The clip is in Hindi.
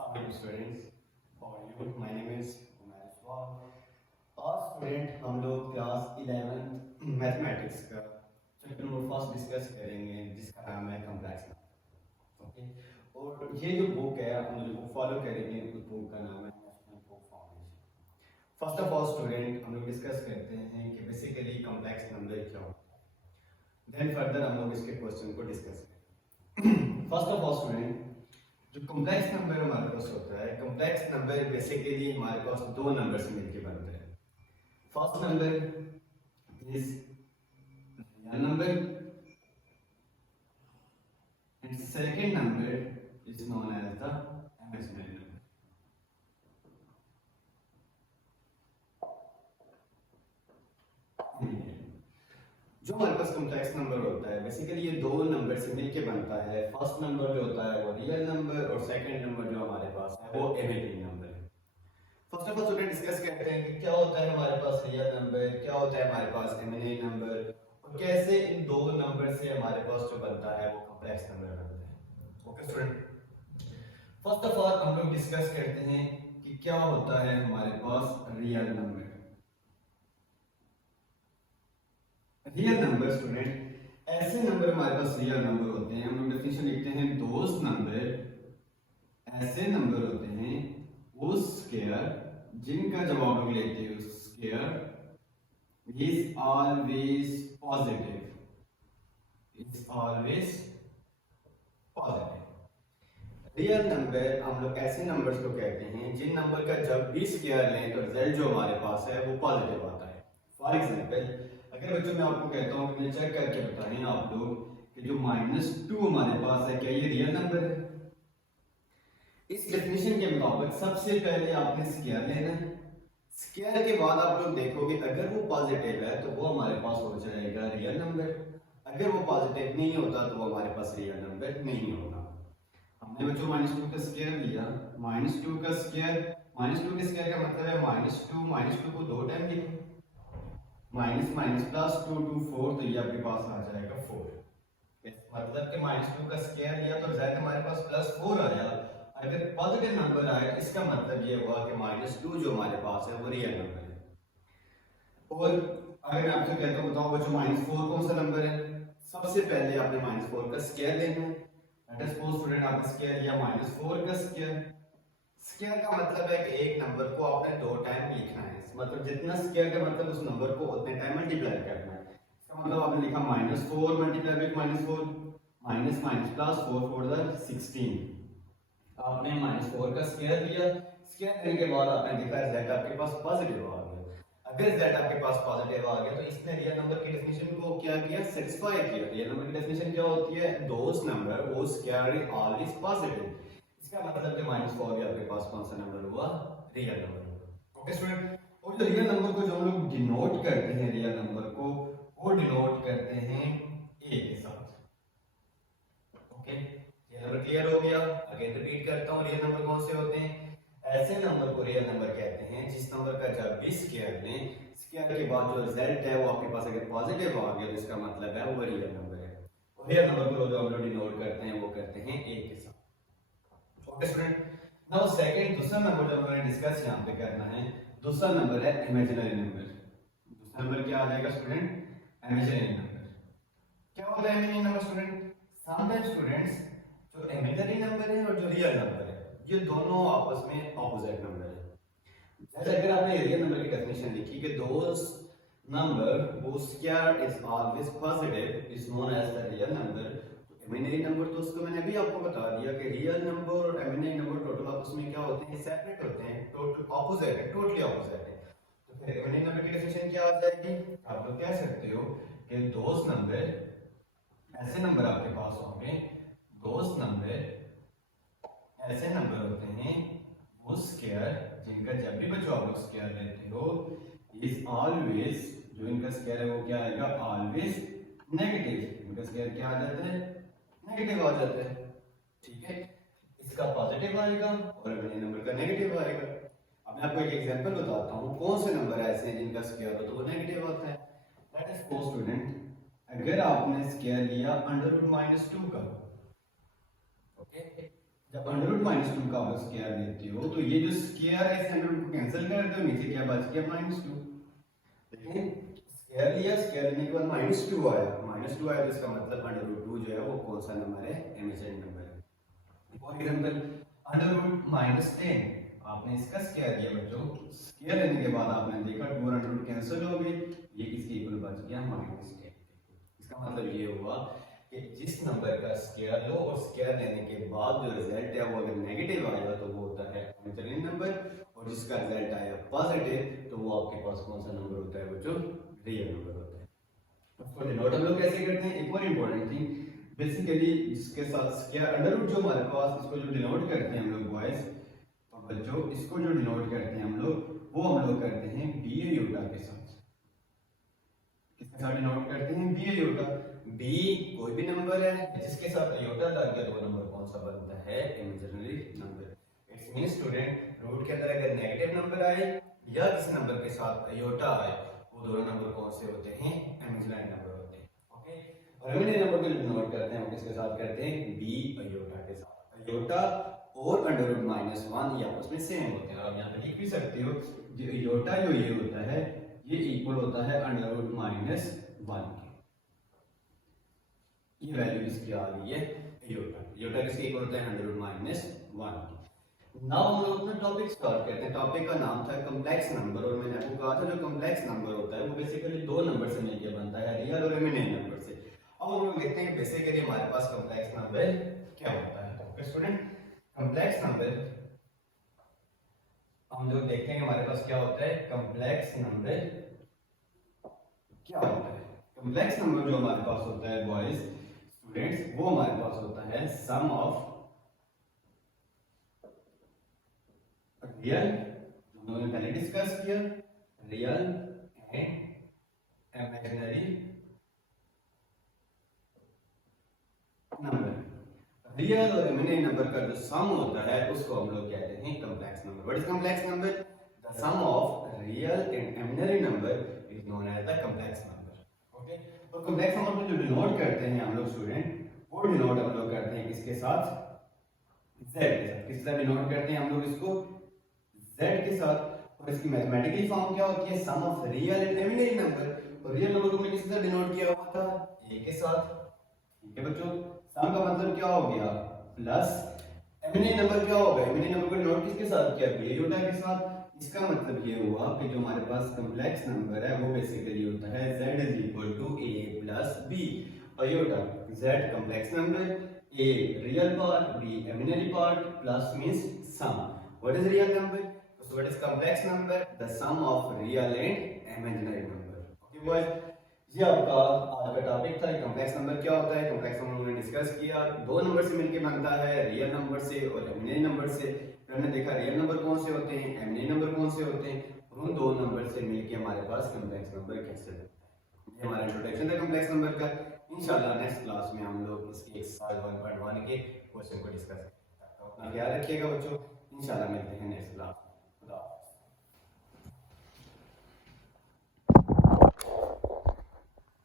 Assalamualaikum students, how are you? My name is Umair Iswal. आज स्टूडेंट हम लोग क्लास 11th मैथमेटिक्स का चैप्टर नंबर फर्स्ट डिस्कस करेंगे जिसका नाम है कॉम्प्लेक्स नंबर। ओके, और ये जो बुक है हम लोग फॉलो करेंगे उस बुक का नाम है national book foundation. First of all student हम लोग डिस्कस करते हैं कि बेसिकली कॉम्प्लेक्स नंबर क्या होता है, देन फर्दर हम लोग इसके क्वेश्चन को डिस्कस करेंगे। फर्स्ट ऑफ ऑल स्टूडेंट जो कॉम्प्लेक्स नंबर हमारे पास होता है, कॉम्प्लेक्स नंबर बेसिकली हमारे पास दो नंबर से मिलकर बनते हैं। First number is real number and second number is known as the imaginary number. जो हमारे पास कॉम्प्लेक्स नंबर होता है बेसिकली ये दो नंबर से मिलके बनता है। फर्स्ट नंबर जो होता है वो रियल नंबर और सेकंड नंबर जो हमारे पास है वो इमेजिनरी नंबर है। First of all student discuss करते हैं कि क्या होता है हमारे पास रियल नंबर, क्या होता है हमारे पास इमेजिनरी नंबर और कैसे इन दो नंबर से हमारे पास जो बनता है वो कॉम्प्लेक्स नंबर बनता है। Okay student, first of all हम लोग डिस्कस करते हैं कि क्या होता है हमारे पास real number. Real number student ऐसे नंबर हमारे पास रियल नंबर होते हैं, हम लोग डेफिनेशन लिखते हैं दोस्त नंबर ऐसे नंबर होते हैं उस स्क्वायर जिनका जब आप लोग लेते हैं उस square is always positive, is always positive. Real number हम लोग ऐसे नंबर्स को कहते हैं जिन नंबर का जब भी स्क्वायर लें तो रिजल्ट जो हमारे पास है वो पॉजिटिव आता है। फॉर एग्जांपल अगर बच्चों मैं आपको कहता हूँ कि चेक करके बताएं आप लोग कि जो -2 हमारे पास है क्या ये रियल नंबर है? इस डेफिनेशन के मुताबिक सबसे पहले आपने स्क्वायर लेना है, स्क्वायर के बाद आप लोग देखोगे अगर वो पॉजिटिव है तो वो हमारे पास हो जाएगा रियल नंबर, अगर वो पॉजिटिव नहीं होता तो वो हमारे पास रियल नंबर नहीं होगा। हमने बच्चों -2 का स्क्वायर लिया, -2 का स्क्वायर, -2 के स्क्वायर का मतलब है -2 को 2 टाइम लिखो, माइनस माइनस प्लस 2 2 4 तो ये आपके पास आ जाएगा 4। मतलब कि -2 का स्क्वायर लिया तो रिजल्ट हमारे पास +4 आया। अगर पॉजिटिव नंबर आया इसका मतलब ये हुआ कि -2 जो हमारे पास है वो रियल नंबर है। और अगर मैं आपसे कहता हूँ बताओ बच्चों -4 कौन सा नंबर है? सबसे पहले आपने -4 का स्क्वायर लेना है। लेट अस सपोज स्टूडेंट आपने स्क्वायर लिया -4 का स्क्वायर। स्क्वायर का मतलब है कि एक नंबर को आपने 2 टाइम लिखना है, मतलब जितना स्क्वायर का मतलब उस नंबर को उतने टाइम मल्टीप्लाई करना है। इसका मतलब आपने लिखा -4 multiply with -4 minus minus plus 4 4 16। आपने -4 का स्क्वायर लिया, स्क्वायर करने के बाद आपने देखा रिजल्ट आपके पास पॉजिटिव आ गया। अगर रिजल्ट आपके पास पॉजिटिव आ गया तो इसने रियल नंबर की डेफिनेशन को क्या किया, सेटिस्फाई किया। रियल नंबर की डेफिनेशन क्या होती है? दोस नंबर वो स्क्वायर इज ऑलवेज पॉजिटिव। इसका मतलब कि -4 भी आपके पास कौन सा नंबर हुआ? Real number. ओके स्टूडेंट, और जो रियल नंबर को जो हम लोग डिनोट करते हैं रियल नंबर को वो डिनोट करते हैं ए के साथ। ओके, ये नंबर क्लियर हो गया? अगेन रिपीट करता हूं, रियल नंबर कौन से होते हैं? ऐसे नंबर को रियल नंबर कहते हैं जिस नंबर का जब भी स्क्वायर लें, स्क्वायर के बाद जो रिजल्ट है वो आपके पास अगर पॉजिटिव आ गया तो इसका मतलब है वो रियल नंबर है। और रियल नंबर को जो हम लोग डिनोट करते हैं वो करते हैं ए के साथ। ओके स्टूडेंट, नाउ सेकंड दूसरा नंबर जो हमने डिस्कस यहां पे करना है, दूसरा नंबर है इमेजिनरी नंबर। दूसरा नंबर क्या आ जाएगा स्टूडेंट? Imaginary number. क्या होता है imaginary number student? Sometimes students जो इमेजिनरी नंबर है और जो रियल नंबर है ये दोनों आपस में ऑपोजिट नंबर है। जैसे अगर आपने रियल नंबर की डेफिनेशन लिखी कि दोस number whose square is always positive is known as the real number, imaginary number तो उसको मैंने अभी आपको बता दिया कि रियल नंबर और इमेजिनरी नंबर टोटल आपस में क्या होते हैं? सेपरेट होते हैं, टोटल ऑपोजिट है, टोटली ऑपोजिट है। तो फिर इमेजिनरी नंबर की डेफिनेशन क्या आ जाएगी? आप लोग कह सकते हो कि दोस्त नंबर ऐसे नंबर आपके पास होंगे, दोस्त नंबर ऐसे नंबर होते हैं वो स्क्वायर जिनका जब भी बच्चों आप लोग स्क्वायर लेते हो इज ऑलवेज, जो इनका स्क्वायर है वो क्या आएगा? Always negative. इनका स्क्वायर क्या आ जाता है? नेगेटिव आ जाता है। ठीक है, इसका पॉजिटिव आएगा और इमेजिनरी नंबर का नेगेटिव आएगा। अब मैं आपको एक एग्जांपल बताता हूं कौन से नंबर ऐसे हैं जिनका स्क्वायर हो तो वो नेगेटिव आता है। लेट अस सपोज स्टूडेंट अगर आपने स्क्वायर लिया √-2 का, ओके, जब अंडर रूट माइनस टू का आप स्क्वायर लेते हो तो ये जो स्क्वायर है इस अंडर रूट को कैंसिल कर दो, नीचे क्या बच गया माइनस टू। देखिए स्क्वायर लिया, स्क्वायर लेने के बाद माइनस टू आया, माइनस टू आया तो इसका मतलब अंडर रूट टू जो है वो कौन सा नंबर है, इमेजिनरी नंबर है। For example under root minus 10 आपने इसका स्क्वायर लिया बच्चों, स्क्वायर लेने के बाद आपने देखा टू अंडर रूट कैंसिल हो गए, ये किसके इक्वल बच गया माइनस 10। इसका मतलब ये हुआ कि जिस नंबर का स्क्वायर लो और स्क्वायर लेने के बाद जो रिजल्ट है वो अगर नेगेटिव आएगा तो वो होता है इमेजिनरी नंबर, और जिसका रिजल्ट आया पॉजिटिव तो वो आपके पास कौन सा नंबर होता है बच्चों, रियल नंबर होता है। उसको डिनोट हम लोग कैसे करते हैं, एक और इंपॉर्टेंट थिंग, बेसिकली जिसके साथ स्क्वायर अंडर रूट जो हमारे पास, इसको जो डिनोट करते हैं हम लोग बॉयज और बच्चों, इसको जो डिनोट करते हैं हम लोग वो हम लोग करते हैं बी आयोटा के साथ। किसके साथ डिनोट करते हैं, बी आयोटा। बी कोई भी नंबर है जिसके साथ आयोटा लग गया तो वो नंबर कौन सा बनता है, imaginary number. It's mean student root के अंदर अगर नेगेटिव नंबर आए या किसी नंबर के साथ आयोटा आए वो दोनों नंबर कौन से होते हैं, इमेजिनरी नंबर होते हैं। ओके, और इमेजिनरी नंबर को डिनोट करते हैं वो किसके साथ करते हैं, बी आयोटा के साथ। आयोटा और अंडर रूट माइनस वन ये आपस में सेम होते हैं। आप यहाँ पे लिख भी सकते हो जो आयोटा जो ये होता है ये इक्वल होता है अंडर रूट माइनस वन के। ये वैल्यू किसकी आ रही है, आयोटा। आयोटा किसके इक्वल होता है, अंडर रूट माइनस वन के। नाउ हम लोग अपना टॉपिक स्टार्ट करते हैं। टॉपिक का नाम था कॉम्प्लेक्स नंबर, और मैंने आपको कहा था जो कॉम्प्लेक्स नंबर होता है वो बेसिकली दो नंबर से मिलकर बनता है, रियल और इमेजिनरी नंबर से। अब हम लोग देखते हैं बेसिकली हमारे पास कॉम्प्लेक्स नंबर क्या होता है। ओके स्टूडेंट, कॉम्प्लेक्स नंबर हम लोग देखते हैं हमारे पास क्या होता है, कॉम्प्लेक्स नंबर क्या होता है। कॉम्प्लेक्स नंबर जो हमारे पास होता है बॉयज स्टूडेंट्स, वो हमारे पास होता है सम ऑफ रियल, जो हमने पहले डिस्कस किया, real and imaginary number. Real और इमेजिनरी नंबर का जो सम होता है उसको हम लोग कहते हैं complex number. What is complex number, the sum of real and imaginary number is known as the complex number. Okay, तो कॉम्प्लेक्स नंबर को जो डिनोट करते हैं हम लोग स्टूडेंट, वो डिनोट हम लोग करते हैं किसके साथ, z के साथ। किसके साथ डिनोट करते हैं हम लोग इसको, z के साथ। और इसकी मैथमेटिकल फॉर्म क्या होती है, sum of real and imaginary number. और रियल नंबर को मैंने किसके साथ डिनोट किया हुआ था, a के साथ। ठीक है बच्चों, सम का मतलब क्या हो गया प्लस, इमेजिनरी नंबर क्या होगा, इमेजिनरी नंबर को डिनोट किसके साथ किया, बी आयोटा के साथ। इसका मतलब ये हुआ कि जो हमारे पास कॉम्प्लेक्स नंबर है वो बेसिकली होता है z is equal to a plus b iota. z complex number, a real part, b imaginary part, plus means sum. What is real number, so what is complex number, the sum of real and imaginary number। okay boys, ये आपका आज का टॉपिक था। कॉम्प्लेक्स नंबर क्या होता है, कॉम्प्लेक्स नंबर हमने डिस्कस किया, दो नंबर से मिलकर बनता है, रियल नंबर से और इमेजिनरी नंबर से। हमने देखा रियल नंबर कौन से होते हैं, इमेजिनरी नंबर कौन से होते हैं, और उन दो नंबर से मिलकर हमारे पास कॉम्प्लेक्स नंबर कैसे बनता है। ये हमारा इंट्रोडक्शन था कॉम्प्लेक्स नंबर का। इंशाल्लाह नेक्स्ट क्लास में हम लोग इसके एक्सरसाइज 1.1 के क्वेश्चन को डिस्कस करेंगे। अपना ख्याल रखिएगा बच्चों, इंशाल्लाह मिलते हैं नेक्स्ट क्लास।